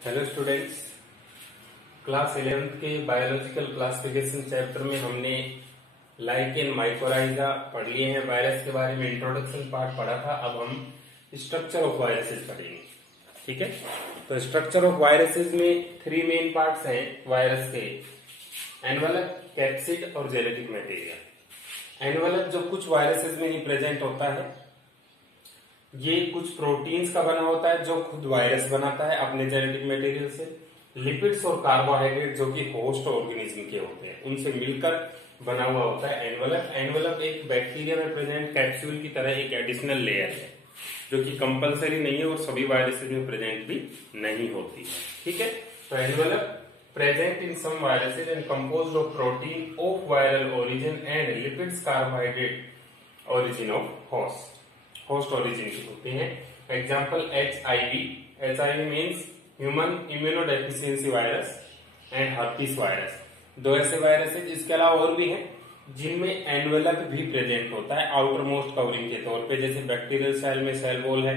Hello students, class 11th के biological classification chapter में हमने लाइक एंड माइकोराइजा पढ़ लिए हैं। वायरस के बारे में इंट्रोडक्शन पार्ट पढ़ा था। अब हम स्ट्रक्चर ऑफ वायरसेस पढ़ेंगे। ठीक है, तो स्ट्रक्चर ऑफ वायरसेस में 3 मेन पार्ट्स हैं वायरस के: एनवेलप, कैप्सिड और जेनेटिक मटेरियल। एनवेलप जो कुछ वायरसेस में ही प्रेजेंट होता है, ये कुछ प्रोटीन्स का बना होता है जो खुद वायरस बनाता है अपने जेनेटिक मटेरियल से। लिपिड्स और कार्बोहाइड्रेट जो कि होस्ट ऑर्गेनिज्म के होते हैं, उनसे मिलकर बना हुआ होता है एनवेलप। एनवेलप एक बैक्टीरिया में प्रेजेंट कैप्सूल की तरह एक एडिशनल लेयर है जो कि कंपलसरी नहीं है और सभी वायरसेस में प्रेजेंट भी नहीं होती है। ठीक है, तो envelope present in some viruses and composed of protein of viral origin and lipids carbohydrate origin of host origin की होती हैं। Example HIV। HIV means human immunodeficiency virus and herpes virus. 2 ऐसे वायरस है, इसके अलावा और भी हैं जिनमें एनवेलप भी प्रेजेंट होता है आउटर मोस्ट कवरिंग के तौर पे। जैसे बैक्टीरियल सेल में सेल वॉल है,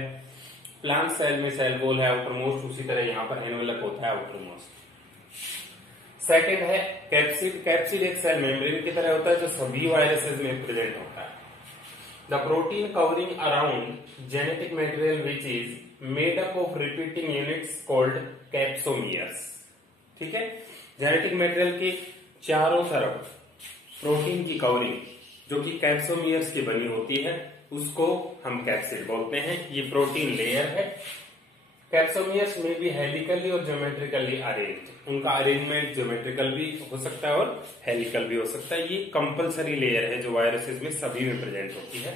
प्लांट सेल में सेल वॉल है आउटर मोस्ट, उसी तरह यहाँ पर एनवेलप होता है आउटर मोस्ट। सेकेंड है कैप्सिड। कैप्सिड एक सेल मेम्ब्रेन की तरह होता है जो सभी वायरसेस में प्रेजेंट होता है। The protein covering around genetic material which is made up of repeating units called capsomeres। ठीक है, जेनेटिक मटेरियल के चारों तरफ प्रोटीन की कवरिंग जो कि कैप्सोमियर्स की बनी होती है, उसको हम कैप्सिड बोलते हैं। ये प्रोटीन लेयर है। कैप्सोमियर्स में भी हेलिकली और ज्योमेट्रिकली अरेंज्ड। उनका अरेंजमेंट ज्योमेट्रिकल भी हो सकता है और हेलिकल भी हो सकता है। ये कंपलसरी लेयर है जो वायरसेस में सभी में प्रेजेंट होती है।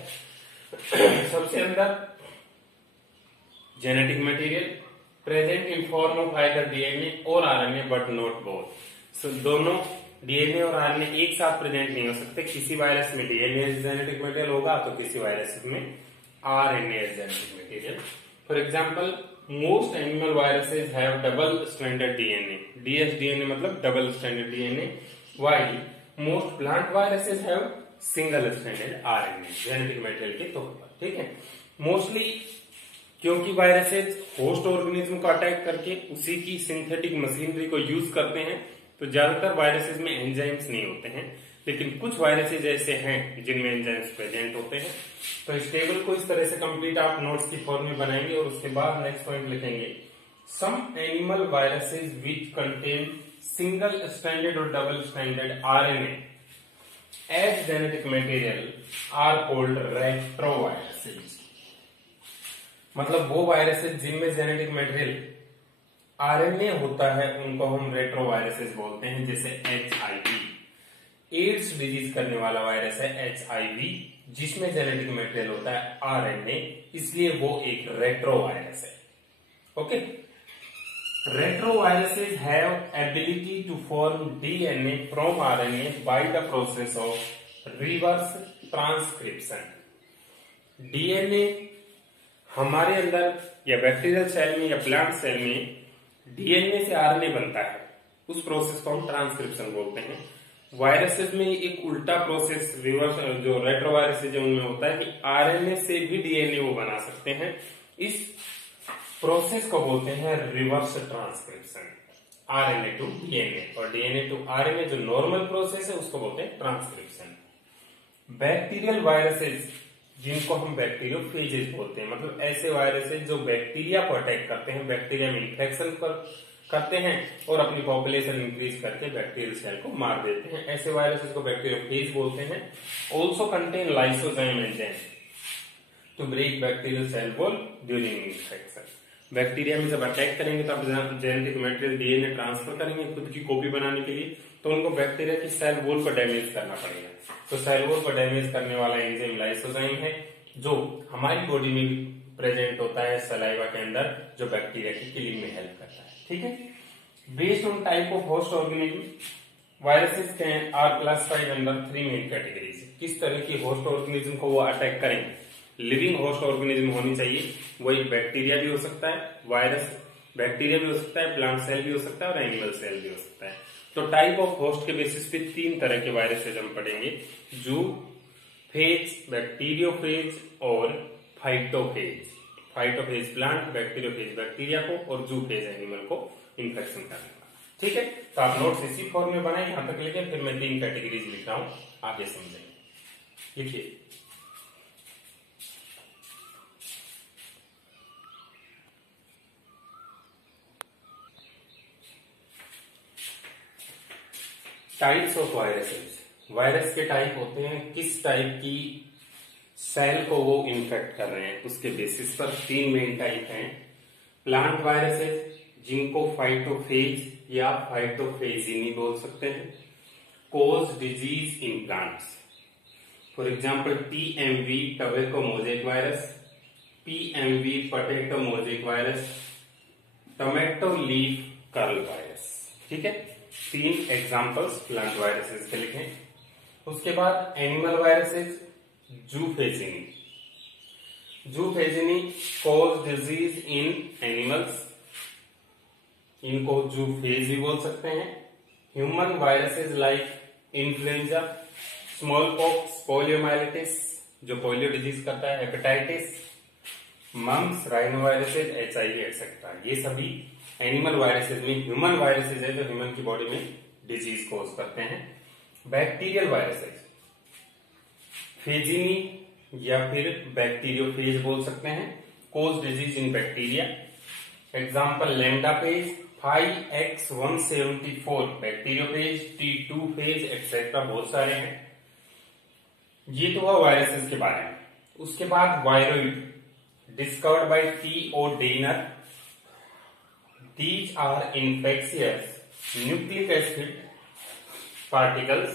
सबसे अंदर genetic material present in form of either DNA और आरएनए बट नॉट बोथ। दोनों डीएनए और आरएनए एक साथ प्रेजेंट नहीं हो सकते। किसी वायरस में डीएनए जेनेटिक मटेरियल होगा तो किसी वायरस में RNA genetic material. For example, most animal viruses have double stranded DNA। dsDNA मतलब double stranded DNA, while most plant viruses have single stranded RNA genetic material के तौर पर। ठीक है, मोस्टली क्योंकि वायरसेस होस्ट ऑर्गेनिज्म को attack करके उसी की सिंथेटिक मशीनरी को यूज करते हैं, तो ज्यादातर वायरसेस में एंजाइम्स नहीं होते हैं। लेकिन कुछ वायरसेस ऐसे हैं जिनमें एंजाइम्स प्रेजेंट होते हैं। तो इस टेबल को इस तरह से कंप्लीट आप नोट्स की फॉर्म में बनाएंगे और उसके बाद नेक्स्ट पॉइंट लिखेंगे। Some animal viruses which contain single stranded और double stranded RNA as genetic material are called retroviruses. मतलब वो वायरसेस जिनमें जेनेटिक मटेरियल आरएनए होता है उनको हम रेट्रोवायरसेस बोलते हैं। जैसे HIV, एड्स डिजीज करने वाला वायरस है HIV, जिसमें जेनेटिक मटेरियल होता है आरएनए, इसलिए वो एक रेट्रोवायरस है। Okay, retroviruses have ability to form DNA from RNA by the process of reverse transcription. DNA हमारे अंदर या बैक्टीरियल सेल में या प्लांट सेल में डीएनए से आरएनए बनता है, उस प्रोसेस को हम ट्रांसक्रिप्शन बोलते हैं। वायरसेस में एक उल्टा प्रोसेस रिवर्स जो रेट्रोवायरसेस जो उनमें होता है कि आरएनए से भी डीएनए वो बना सकते हैं। इस प्रोसेस को बोलते हैं reverse transcription. RNA to DNA और डीएनए टू आरएनए जो नॉर्मल प्रोसेस है उसको बोलते हैं ट्रांसक्रिप्शन। बैक्टीरियल वायरसेस जिनको हम बैक्टीरियोफेजेस बोलते हैं, मतलब ऐसे वायरसेस जो बैक्टीरिया को अटैक करते हैं, बैक्टीरिया में इन्फेक्शन करते हैं और अपनी पॉपुलेशन इंक्रीज करके बैक्टीरियल सेल को मार देते हैं, ऐसे वायरसेस को बैक्टीरियोफेज बोलते हैं। Also contain lysozyme enzyme to break bacterial cell wall during infection. Bacteria में जब अटैक करेंगे तो आप जेनेटिक मटेरियल डीएनए ट्रांसफर करेंगे खुद की कॉपी बनाने के लिए, तो उनको बैक्टीरिया की सेल वॉल को डैमेज करना पड़ेगा। तो सेल वॉल को डैमेज करने वाला एंजाइम लाइसोजाइम है जो हमारी बॉडी में प्रेजेंट होता है सलाइवा के अंदर, जो बैक्टीरिया की किलिंग में हेल्प करता है। ठीक है, based on type of host organism viruses can are classified under 3 main categories. किस तरह की होस्ट ऑर्गेनिज्म को वो अटैक करेंगे? लिविंग होस्ट ऑर्गेनिज्म होनी चाहिए, वही बैक्टीरिया भी हो सकता है, वायरस बैक्टीरिया भी हो सकता है, प्लांट सेल भी हो सकता है और एनिमल सेल भी हो सकता है। तो टाइप ऑफ होस्ट के बेसिस पे 3 तरह के वायरसेस हम पढ़ेंगे: जू फेज, बैक्टीरियोफेज और phytophage. Phytophage plant, bacteriophage bacteria को और जूफेज एनिमल को इन्फेक्शन करने वाला। ठीक है, तो आप नोट्स इसी फॉर्म में बनाए, यहां तक लिखे, फिर मैं 3 कैटेगरीज लिख रहा हूं, आगे समझेंगे। लिखिए, टाइप्स ऑफ वायरसेस। वायरस के टाइप होते हैं, किस टाइप की सेल को वो इन्फेक्ट कर रहे हैं उसके बेसिस पर 3 मेन टाइप हैं। प्लांट वायरसेस, जिनको फाइटोफेज या फाइटोफेजिनी बोल सकते हैं, cause disease in plants. For example TMV tobacco mosaic virus, PMV potato mosaic virus, tomato leaf curl virus. ठीक है, 3 एग्जांपल्स प्लांट वायरसेस के लिखें। उसके बाद animal viruses, zoophagineae. Zoophagineae cause disease in animals, इनको जूफेज भी बोल सकते हैं। Human viruses like influenza, smallpox, poliomyelitis जो पोलियो डिजीज करता है, hepatitis, mumps, rhino viruses, HIV etcetera. ये सभी एनिमल वायरसेस में ह्यूमन वायरसेस है जो ह्यूमन की बॉडी में डिजीज कोज करते हैं। बैक्टीरियल वायरसेस, फेजिनी या फिर बैक्टीरियोफेज बोल सकते हैं, cause disease in bacteria. Example lambda phage, 5X174 bacteriophage, T2 phage etcetera, बहुत सारे हैं। ये तो हुआ वायरसेस के बारे में। उसके बाद viroid discovered by T.O. डेनर। These are infectious nucleic acid particles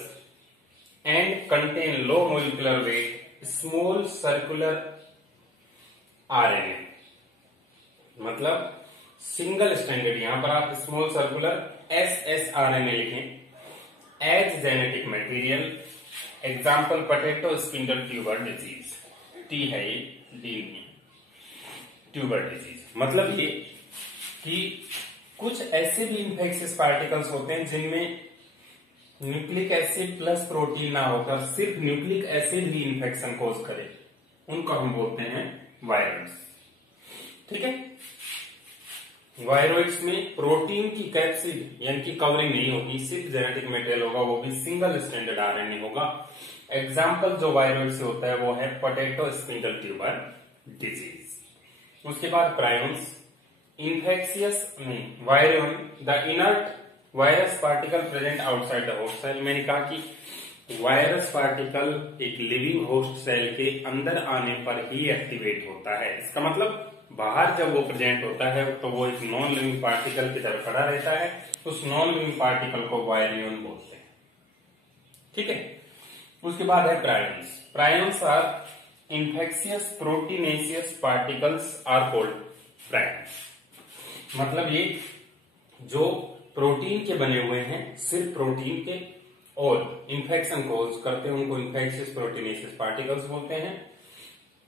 and contain low molecular weight small circular RNA। मतलब सिंगल स्टैंडर्ड, यहां पर आप स्मॉल सर्कुलर SSRNA लिखें as genetic material. Example potato spindle tuber disease, T है ये, D नहीं, tuber disease. मतलब ये कि कुछ ऐसे भी इन्फेक्शियस पार्टिकल्स होते हैं जिनमें न्यूक्लिक एसिड प्लस प्रोटीन ना होकर सिर्फ न्यूक्लिक एसिड ही इन्फेक्शन कोज करे, उनको हम बोलते हैं वायरस। ठीक है, वायरोइड्स में प्रोटीन की कैप्सिड यानी कि कवरिंग नहीं होगी, सिर्फ जेनेटिक मटेरियल होगा, वो भी सिंगल स्टैंडर्ड RNA होगा। एग्जाम्पल जो वायरोइड से होता है वो है पोटैटो स्पिंडल ट्यूबर डिजीज। उसके बाद prions, infectious virion the inert virus particle present outside the host cell. मैंने कहा कि वायरस पार्टिकल एक लिविंग होस्ट सेल के अंदर आने पर ही एक्टिवेट होता है। इसका मतलब बाहर जब वो प्रेजेंट होता है तो वो एक नॉन लिविंग पार्टिकल की तरह खड़ा रहता है, उस नॉन लिविंग पार्टिकल को वायरियन बोलते हैं। ठीक है, उसके बाद है prions. Prions are infectious proteinaceous particles are called prions. मतलब ये जो प्रोटीन के बने हुए हैं, सिर्फ प्रोटीन के, और इन्फेक्शन कोज करते हैं उनको इन्फेक्शियस प्रोटीनेशियस पार्टिकल्स बोलते हैं।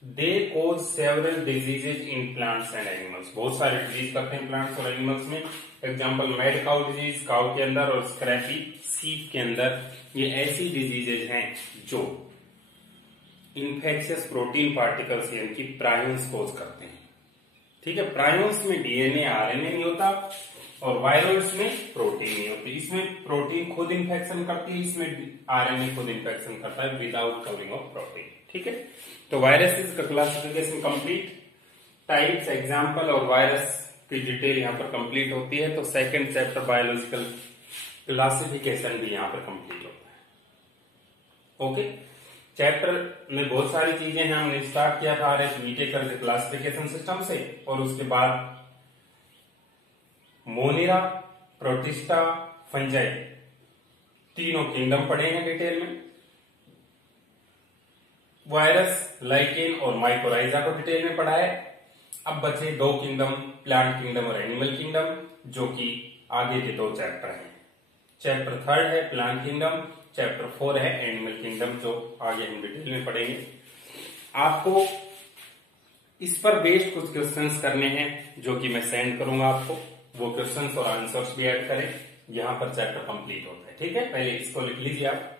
They cause several diseases in plants and animals. बहुत सारे डिजीज करते हैं प्लांट्स और एनिमल्स में। Example mad cow disease cow के अंदर और स्क्रैपी सीप के अंदर। ये ऐसी डिजीजेज हैं जो इन्फेक्शियस प्रोटीन पार्टिकल्स यानी कि प्रायोन्स कोज करते हैं। ठीक है, प्रायोन्स में DNA RNA नहीं होता और वायरोइड्स में प्रोटीन नहीं होती। इसमें प्रोटीन खुद इन्फेक्शन करती है, इसमें RNA खुद इन्फेक्शन करता है विदाउट कवरिंग ऑफ प्रोटीन। ठीक है, तो वायरसेस का क्लासिफिकेशन कंप्लीट, टाइप्स, एग्जांपल और वायरस की डिटेल यहाँ पर कंप्लीट होती है। तो सेकंड चैप्टर बायोलॉजिकल क्लासिफिकेशन भी यहाँ पर कंप्लीट होता है। ओके, चैप्टर में बहुत सारी चीजें हैं। हमने स्टार्ट किया था RHBK करके क्लासिफिकेशन सिस्टम से, और उसके बाद मोनिरा, प्रोटिस्टा, फंजाई, तीनों किंगडम पढ़े हैं डिटेल में। वायरस, लाइकेन और माइकोराइजा को डिटेल में पढ़ा है। अब बचे 2 किंगडम, प्लांट किंगडम और एनिमल किंगडम, जो कि आगे के 2 चैप्टर हैं। चैप्टर 3 है प्लांट किंगडम, चैप्टर 4 है एनिमल किंगडम, जो आगे हम डिटेल में पढ़ेंगे। आपको इस पर बेस्ड कुछ क्वेश्चंस करने हैं जो कि मैं सेंड करूंगा आपको, वो क्वेश्चंस और आंसर्स भी ऐड करें। यहां पर चैप्टर कंप्लीट होता है। ठीक है, पहले इसको लिख लीजिए आप।